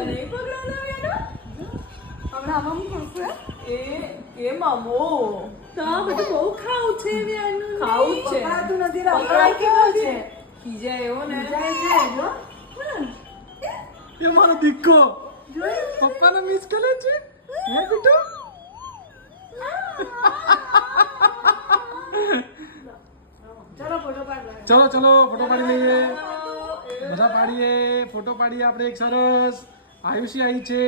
નહીં પકડાનો બેટા હમણાં આમાં પડશે એ મામો તો બધું બહુ ખાવું છે બેનું ખાવું છે પકડાતું નથી પકડાય કેવો છે ખીજાય એવો ને ખીજાય છે જો એ મારો દીકરો પપ્પાને મિસ કરે છે હે બેટા ચલો ચલો ફોટો પાડી લઈએ બધા પાડીએ ફોટો પાડીએ આપણે એક સરસ આયુષી આવી છે